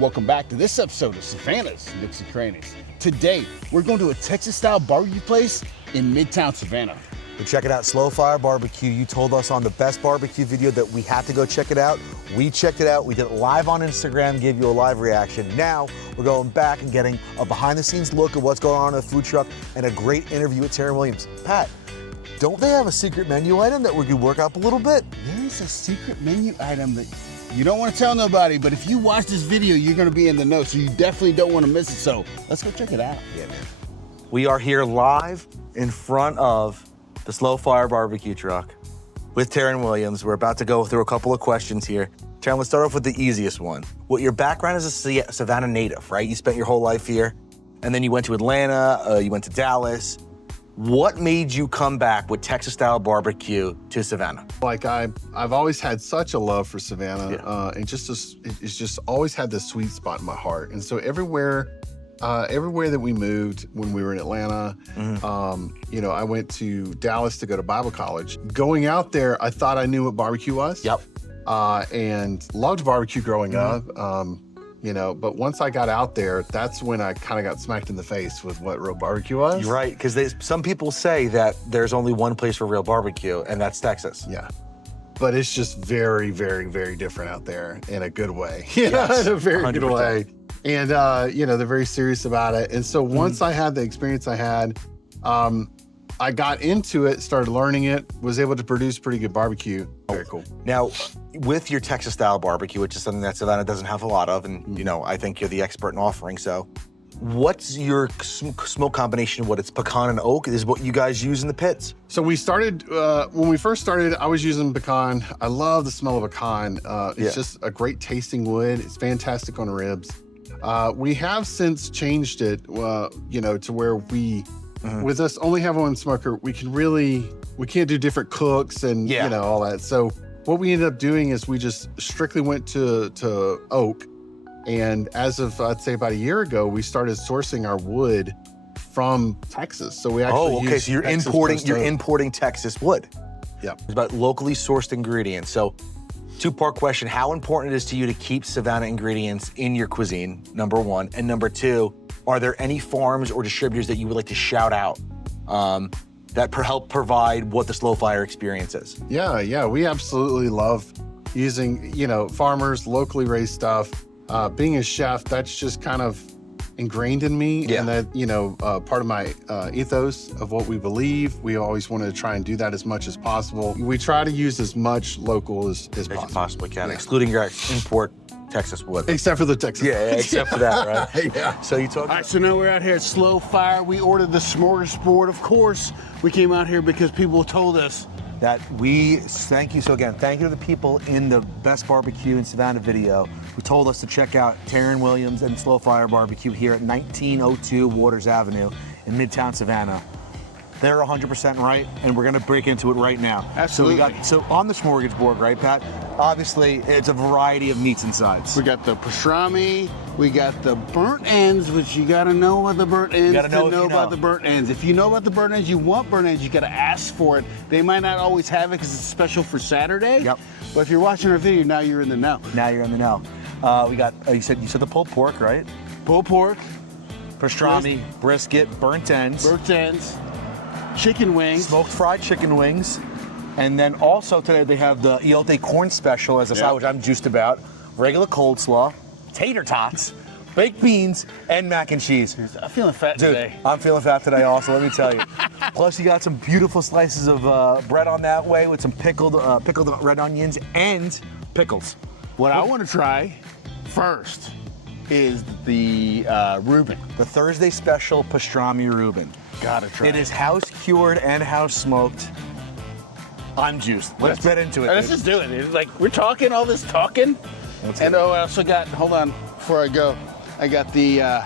Welcome back to this episode of Savannah's Nooks and Crannies. Today, we're going to a Texas-style barbecue place in Midtown Savannah. We're checking out Slow Fire BBQ. You told us on the best barbecue video that we had to go check it out. We checked it out. We did it live on Instagram, gave you a live reaction. Now, we're going back and getting a behind-the-scenes look at what's going on in the food truck and a great interview with Terren Williams. Pat, don't they have a secret menu item that we could work up a little bit? There is a secret menu item that you don't want to tell nobody, but if you watch this video, you're going to be in the know, so you definitely don't want to miss it. So let's go check it out. Yeah, man. We are here live in front of the Slow Fire BBQ truck with Terren Williams. We're about to go through a couple of questions here. Terren, let's start off with the easiest one. Well, your background is a Savannah native, right? You spent your whole life here, and then you went to Atlanta, you went to Dallas. What made you come back with Texas-style barbecue to Savannah? Like I've always had such a love for Savannah, and it's just always had this sweet spot in my heart. And so everywhere that we moved when we were in Atlanta, you know, I went to Dallas to go to Bible college. Going out there, I thought I knew what barbecue was. Yep. And loved barbecue growing up. You know, but once I got out there, that's when I kind of got smacked in the face with what real barbecue was. You're right, because some people say that there's only one place for real barbecue, and that's Texas. Yeah. But it's just very, very, very different out there in a good way. Yes, in a very 100%. good way. And, you know, they're very serious about it. And so once I had the experience I had, I got into it, started learning it, was able to produce pretty good barbecue. Very cool. Now, with your Texas-style barbecue, which is something that Savannah doesn't have a lot of, and you know, I think you're the expert in offering, so what's your smoke combination? What, it's pecan and oak is what you guys use in the pits? So we started, when we first started, I was using pecan. I love the smell of pecan. It's just a great tasting wood. It's fantastic on ribs. We have since changed it, you know, to where we, with us only having one smoker, we can't do different cooks and, you know, all that. So what we ended up doing is we just strictly went to oak. And as of, I'd say about a year ago, we started sourcing our wood from Texas. So we actually use so you're importing Texas wood. Yeah. It's about locally sourced ingredients. So two-part question, how important it is to you to keep Savannah ingredients in your cuisine, number one. And number two, are there any farms or distributors that you would like to shout out that help provide what the Slow Fire experience is? Yeah, we absolutely love using, you know, farmers, locally raised stuff. Being a chef, that's just kind of ingrained in me, and that, you know, part of my ethos of what we believe. We always want to try and do that as much as possible. We try to use as much local as possible. As you possibly can, excluding your import Texas wood. Except for the Texas. Yeah, except for that, right? Yeah. So you talk. All right, so now we're out here at Slow Fire. We ordered the Smorgasbord. Of course, we came out here because people told us that thank you. So again, thank you to the people in the Best Barbecue in Savannah video who told us to check out Terren Williams and Slow Fire BBQ here at 1902 Waters Avenue in Midtown Savannah. They're 100% right, and we're gonna break into it right now. Absolutely. So on the smorgasbord, right, Pat? Obviously, it's a variety of meats and sides. we got the pastrami, we got the burnt ends, which you gotta know about the burnt ends gotta know to know if you about know. the burnt ends. If you know about the burnt ends, you want burnt ends, you gotta ask for it. They might not always have it because it's special for Saturday. Yep. But if you're watching our video, now you're in the know. Now you're in the know. We got, you said the pulled pork, right? Pulled pork, Pastrami, brisket, burnt ends, chicken wings. smoked fried chicken wings. And then also today they have the Chiote corn special as a side, which I'm juiced about. Regular coleslaw, tater tots, baked beans, and mac and cheese. I'm feeling fat today. I'm feeling fat today also, let me tell you. Plus you got some beautiful slices of bread on that way with some pickled red onions and pickles. What I want to try first is the Reuben. The Thursday special pastrami Reuben. Gotta try it. It is house cured and house smoked. I'm juiced. Let's get into it. Let's just do it. It's like we're talking all this talking. And I also got, hold on, before I go, I got the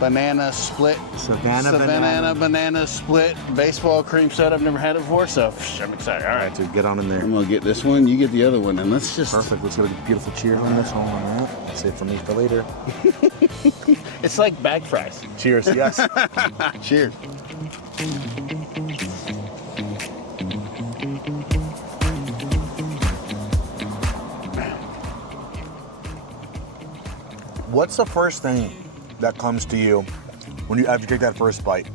banana split. Savannah banana split baseball cream soda. I've never had it before, so I'm excited. All right, dude, get on in there. I'm gonna get this one, you get the other one, and let's just... Perfect, let's get a beautiful cheer on this one. All right. Save for me for later. It's like bag fries. Cheers, yes. Cheers. What's the first thing that comes to you when you after you take that first bite?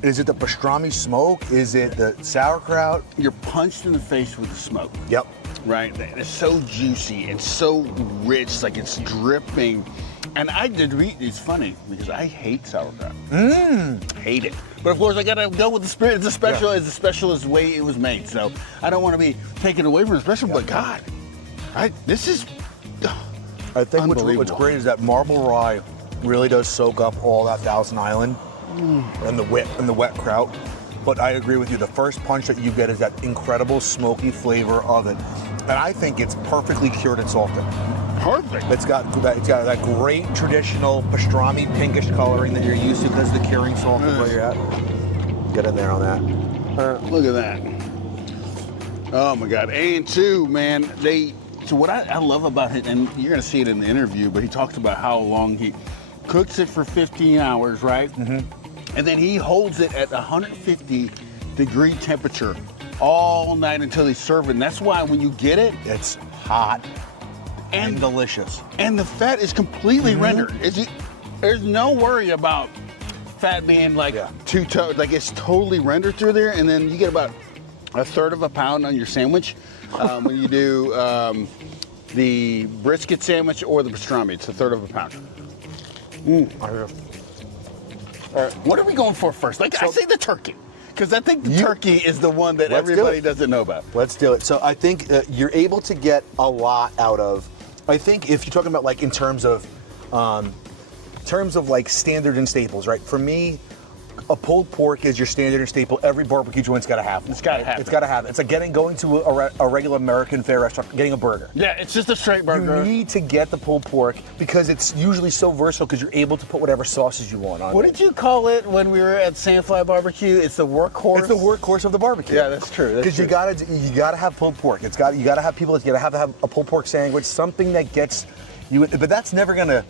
Is it the pastrami smoke? Is it the sauerkraut? You're punched in the face with the smoke. Yep. Right? It's so juicy and so rich, like it's dripping. And it's funny because I hate sauerkraut. Hate it. But of course I gotta go with the spirit. It's as special as the way it was made. So I don't want to be taken away from the special, but God, this is I think what's great is that marble rye really does soak up all that Thousand Island and the wet kraut. But I agree with you. The first punch that you get is that incredible smoky flavor of it, and I think it's perfectly cured and salted. Perfect. It's got that great traditional pastrami pinkish coloring that you're used to because of the curing salt is where you're at. Get in there on that. Look at that. Oh my God. And two, man, so what I love about it, and you're gonna see it in the interview, but he talks about how long he cooks it for 15 hours, right? And then he holds it at 150-degree temperature all night until he serves it. And that's why when you get it, It's hot and delicious. And the fat is completely rendered. There's no worry about fat being like two-toed. Like it's totally rendered through there. And then you get about 1/3 of a pound on your sandwich when you do the brisket sandwich or the pastrami. It's 1/3 of a pound. All right, what are we going for first? I say the turkey, because I think the turkey is the one that everybody doesn't know about. Let's do it. So I think you're able to get a lot out of. I think if you're talking about like in terms of like standard and staples, right? For me, a pulled pork is your standard and staple. Every barbecue joint's got to have. It's got to have. It's got to have. It's like going to a regular American fare restaurant, getting a burger. Yeah, it's just a straight burger. You need to get the pulled pork because it's usually so versatile because you're able to put whatever sauces you want on it. What did you call it when we were at Sandfly Barbecue? It's the workhorse. It's the workhorse of the barbecue. Yeah, that's true. Because you gotta have pulled pork. You gotta have people that have a pulled pork sandwich, something that gets you. But that's never gonna.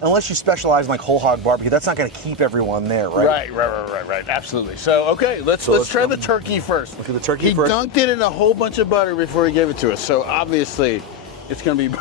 Unless you specialize in like whole hog barbecue, that's not going to keep everyone there, right? Right. Absolutely. So, okay, let's try the turkey first. Look at the turkey first. He dunked it in a whole bunch of butter before he gave it to us. So, obviously, it's going to be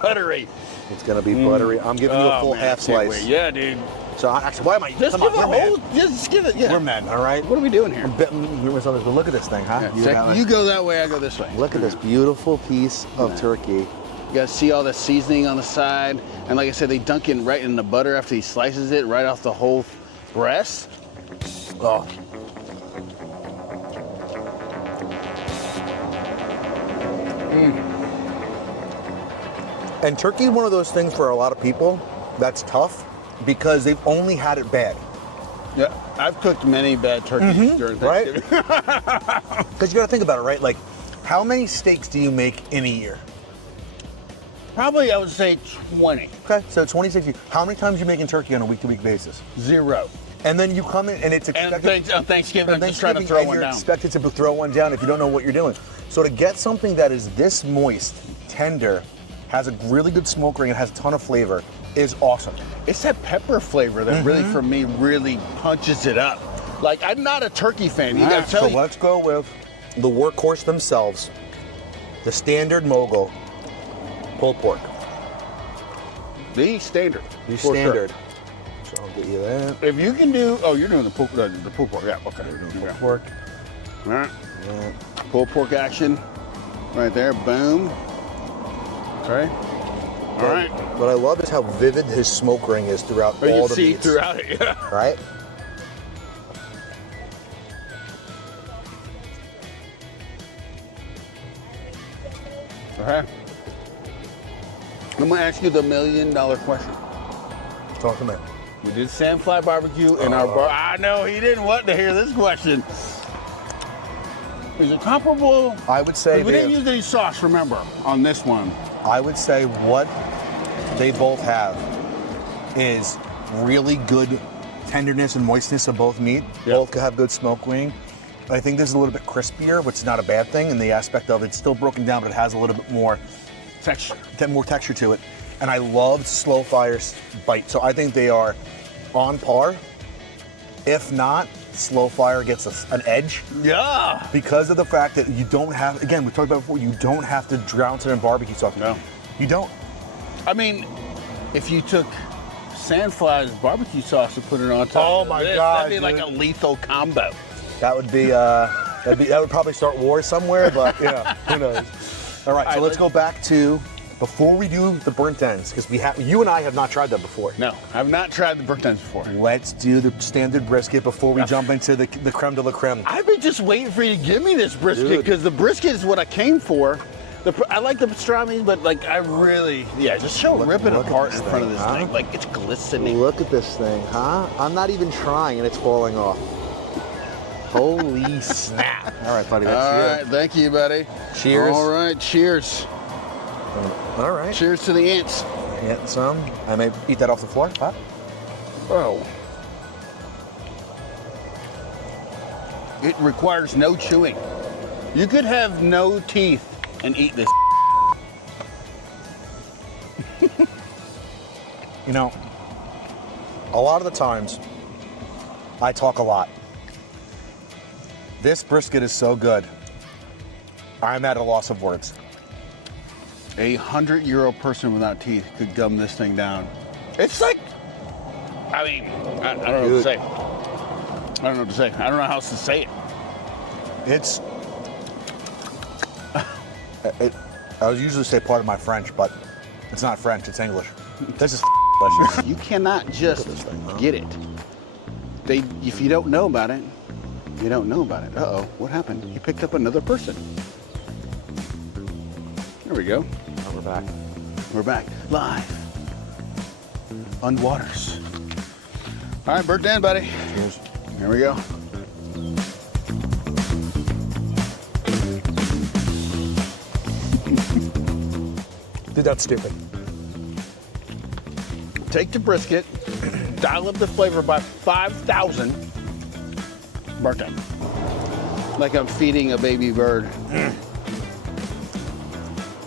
buttery. It's going to be buttery. I'm giving you a full half slice. Yeah, dude. So, actually, why am I? Just give a whole. Just give it. Yeah. We're men, all right? What are we doing here? But look at this thing, huh? Yeah, you go that way, I go this way. Look at this beautiful piece of turkey. You guys see all the seasoning on the side, and like I said, they dunk it right in the butter after he slices it right off the whole breast. Oh. And turkey is one of those things for a lot of people that's tough because they've only had it bad. Yeah, I've cooked many bad turkeys during Thanksgiving. Right? Because you got to think about it, right? Like, how many steaks do you make in a year? Probably, I would say 20. Okay, so 26. How many times are you making turkey on a week-to-week basis? 0. And then you come in and it's expected. And on Thanksgiving, I'm just trying to throw one down. You're expected to throw one down if you don't know what you're doing. So to get something that is this moist, tender, has a really good smoke ring, and has a ton of flavor, is awesome. It's that pepper flavor that really, for me, really punches it up. Like, I'm not a turkey fan. You gotta tell so let's go with the workhorse themselves, the standard mogul. Pulled pork. The standard. The standard. Sure. So I'll get you that. If you can do, you're doing the pulled pork. Yeah, okay. We're doing pulled pork. All right. Yeah. Pulled pork action. Right there. Boom. Okay. All right. What I love is how vivid his smoke ring is throughout all the meats. You can see throughout it, yeah. Right? Okay. I'm gonna ask you the $1 million question. Talk to me. We did Sandfly Barbecue in our bar. I know he didn't want to hear this question. Is it comparable? I would say we didn't use any sauce, remember, on this one. I would say what they both have is really good tenderness and moistness of both meat. Yep. Both have good smoke ring. I think this is a little bit crispier, which is not a bad thing in the aspect of it's still broken down, but it has a little bit more texture. More texture to it. And I loved Slow Fire's bite. So I think they are on par. If not, Slow Fire gets an edge. Yeah. Because of the fact that you don't have, again, we talked about before, you don't have to drown it in barbecue sauce. No. You don't. I mean, if you took Sandfly's barbecue sauce and put it on top. Oh of my this, God, that'd be like a lethal combo. That would be, that would probably start wars somewhere, but yeah, who knows. All right, so let's go back to, before we do the burnt ends, because you and I have not tried that before. No, I've not tried the burnt ends before. Let's do the standard brisket before we jump into the creme de la creme. I've been just waiting for you to give me this brisket, Dude. because the brisket is what I came for. I like the pastrami, but like I really, just rip it apart in front of this thing. Like it's glistening. Look at this thing, huh? I'm not even trying and it's falling off. Holy snap. All right, buddy, that's All right, thank you, buddy. Cheers. All right, cheers. All right. Cheers to the ants. Get some. I may eat that off the floor, huh? Oh. It requires no chewing. You could have no teeth and eat this. You know, a lot of the times, I talk a lot. This brisket is so good, I'm at a loss of words. A 100-year-old person without teeth could gum this thing down. It's like, I mean, I don't know what to say. I don't know what to say. I don't know how else to say it. It's, I would usually say part of my French, but it's not French, it's English. This is delicious. You cannot just get it. If you don't know about it, you don't know about it. Uh-oh, what happened? You picked up another person. There we go. Oh, we're back. We're back, live on Waters. All right, burnt end, buddy. Cheers. Here we go. Dude, that's stupid. Take the brisket, dial up the flavor by 5,000, burnt end. Like I'm feeding a baby bird.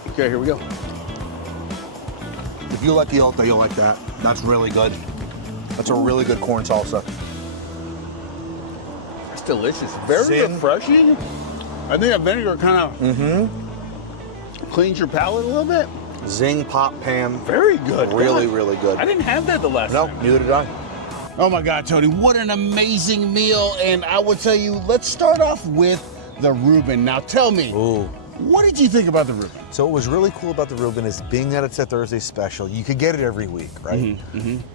Okay, here we go. If you like Chiote, you'll like that. That's really good. That's a really good corn salsa. It's delicious. Very refreshing. I think that vinegar kind of cleans your palate a little bit. Zing, pop, Pam. Very good. Really, God. really good. I didn't have that the last No, time. neither did I. Oh my God, Tony, what an amazing meal. And I will tell you, let's start off with the Reuben. Now tell me, what did you think about the Reuben? So what was really cool about the Reuben is being that it's a Thursday special, you could get it every week, right?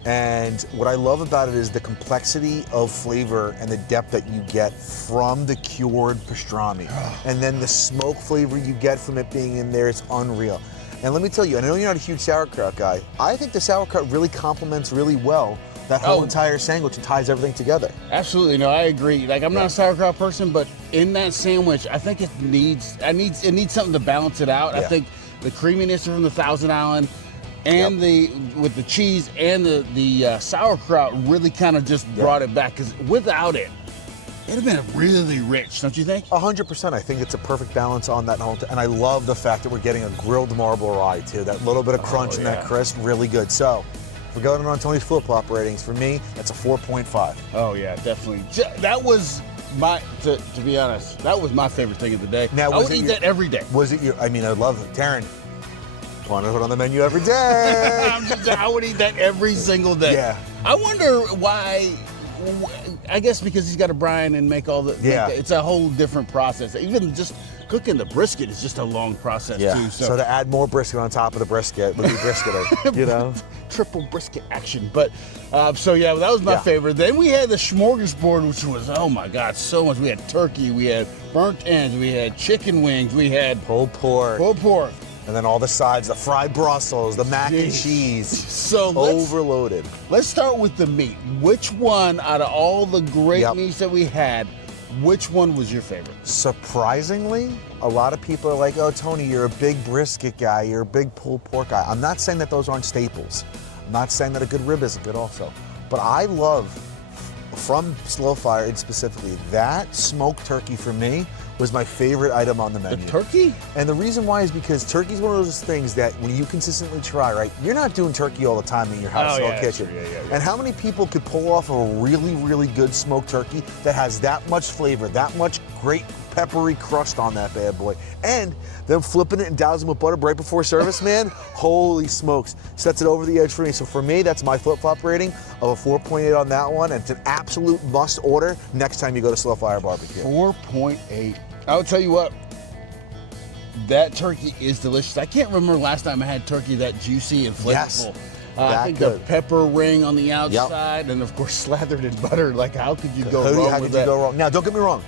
And what I love about it is the complexity of flavor and the depth that you get from the cured pastrami. And then the smoke flavor you get from it being in there is unreal. And let me tell you, I know you're not a huge sauerkraut guy. I think the sauerkraut really complements really well that whole entire sandwich and ties everything together. Absolutely, no, I agree. Like I'm not a sauerkraut person, but in that sandwich, I think it needs something to balance it out. I think the creaminess from the Thousand Island and with the cheese and the sauerkraut really kind of just brought it back. Because without it, it'd have been really rich, don't you think? 100%. I think it's a perfect balance on that whole. And I love the fact that we're getting a grilled marble rye too. That little bit of crunch and that crisp, really good. So. We're going on Tony's flip-flop ratings. For me, that's a 4.5. Oh yeah, definitely. That was to be honest, that was my favorite thing of the day. Now, I would eat that every day. Was it your, I mean, I love it. Terren, want to put on the menu every day. I would eat that every single day. Yeah. I wonder why, I guess because he's got to brine and make all the, it's a whole different process. Even just cooking the brisket is just a long process too. So to add more brisket on top of the brisket would be brisketer, you know? Triple brisket action. But so yeah, that was my favorite. Then we had the Smorgasbord, which was, oh my God, so much. We had turkey, we had burnt ends, we had chicken wings, we had pulled pork. And then all the sides, the fried Brussels, the mac and cheese. So overloaded. Let's start with the meat. Which one out of all the great meats that we had, which one was your favorite? Surprisingly, a lot of people are like, oh, Tony, you're a big brisket guy, you're a big pulled pork guy. I'm not saying that those aren't staples. I'm not saying that a good rib isn't good also. But I love, from Slow Fire specifically, that smoked turkey for me was my favorite item on the menu. The turkey? And the reason why is because turkey is one of those things that when you consistently try, right, you're not doing turkey all the time in your house or kitchen. And how many people could pull off a really, really good smoked turkey that has that much flavor, that much great peppery crust on that bad boy. And then flipping it and dousing with butter right before service, man, holy smokes. Sets it over the edge for me. So for me, that's my flip-flop rating of a 4.8 on that one. And it's an absolute must order next time you go to Slow Fire BBQ. 4.8. I'll tell you what, that turkey is delicious. I can't remember last time I had turkey that juicy and flavorful. Yes. I think good. the pepper ring on the outside, and of course slathered in butter. Like, how could you go wrong How with could that? you go wrong? Now, don't get me wrong.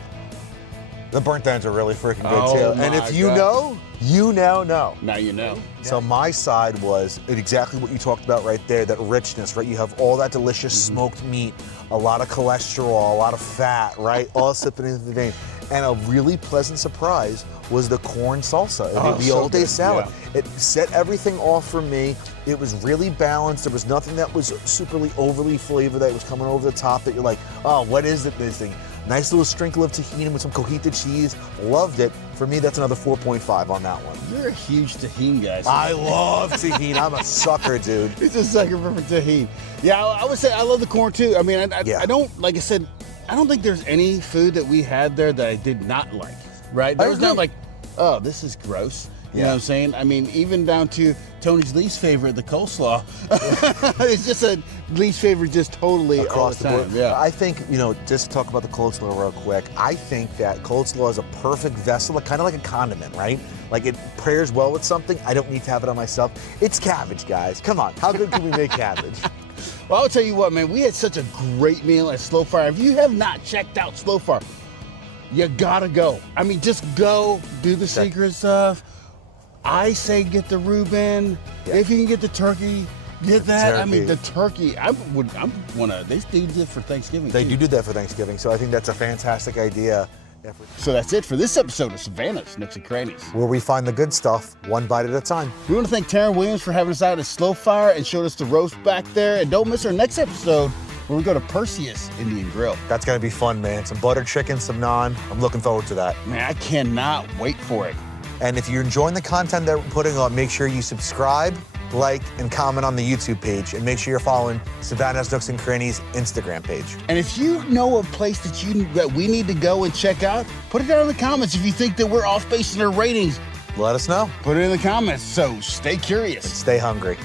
The burnt ends are really freaking good Oh too. And my if you God. know, you now know. Now you know. So my side was exactly what you talked about right there, that richness, right? You have all that delicious smoked meat, a lot of cholesterol, a lot of fat, right? All sipping into the vein. And a really pleasant surprise was the corn salsa, the so all-day good, salad. yeah. It set everything off for me. It was really balanced. There was nothing that was superly overly flavored that was coming over the top that you're like, oh, what is it, this thing? Nice little sprinkle of tahini with some cojita cheese. Loved it. For me, that's another 4.5 on that one. You're a huge tahini guy. I love tahini. I'm a sucker, dude. He's a sucker for tahini. Yeah, I would say I love the corn too. I mean, I don't, like I said, I don't think there's any food that we had there that I did not like, right? There was not like, oh, this is gross. You know what I'm saying? I mean, even down to Tony's least favorite, the coleslaw. It's just a least favorite just totally Across the board. Yeah. I think, just to talk about the coleslaw real quick, I think that coleslaw is a perfect vessel, kind of like a condiment, right? Like it pairs well with something. I don't need to have it on myself. It's cabbage, guys. Come on, how good can we make cabbage? Well, I'll tell you what, man, we had such a great meal at Slow Fire. If you have not checked out Slow Fire, you gotta go. I mean, just go, do the secret stuff. I say get the Reuben. Yeah. If you can get the turkey, get that. I mean, Turkey. the turkey, they do this for Thanksgiving They too. do that for Thanksgiving, so I think that's a fantastic idea. So that's it for this episode of Savannah's Nooks and Crannies. Where we find the good stuff, one bite at a time. We want to thank Terren Williams for having us out at Slow Fire and showing us the roast back there. And don't miss our next episode where we go to Persis Indian Grill. That's gonna be fun, man. Some butter chicken, some naan. I'm looking forward to that. Man, I cannot wait for it. And if you're enjoying the content that we're putting on, make sure you subscribe, like, and comment on the YouTube page. And make sure you're following Savannah's Nooks and Crannies Instagram page. And if you know a place that we need to go and check out, put it down in the comments. If you think that we're off base in our ratings, Let us know. put it in the comments. So stay curious. Stay hungry.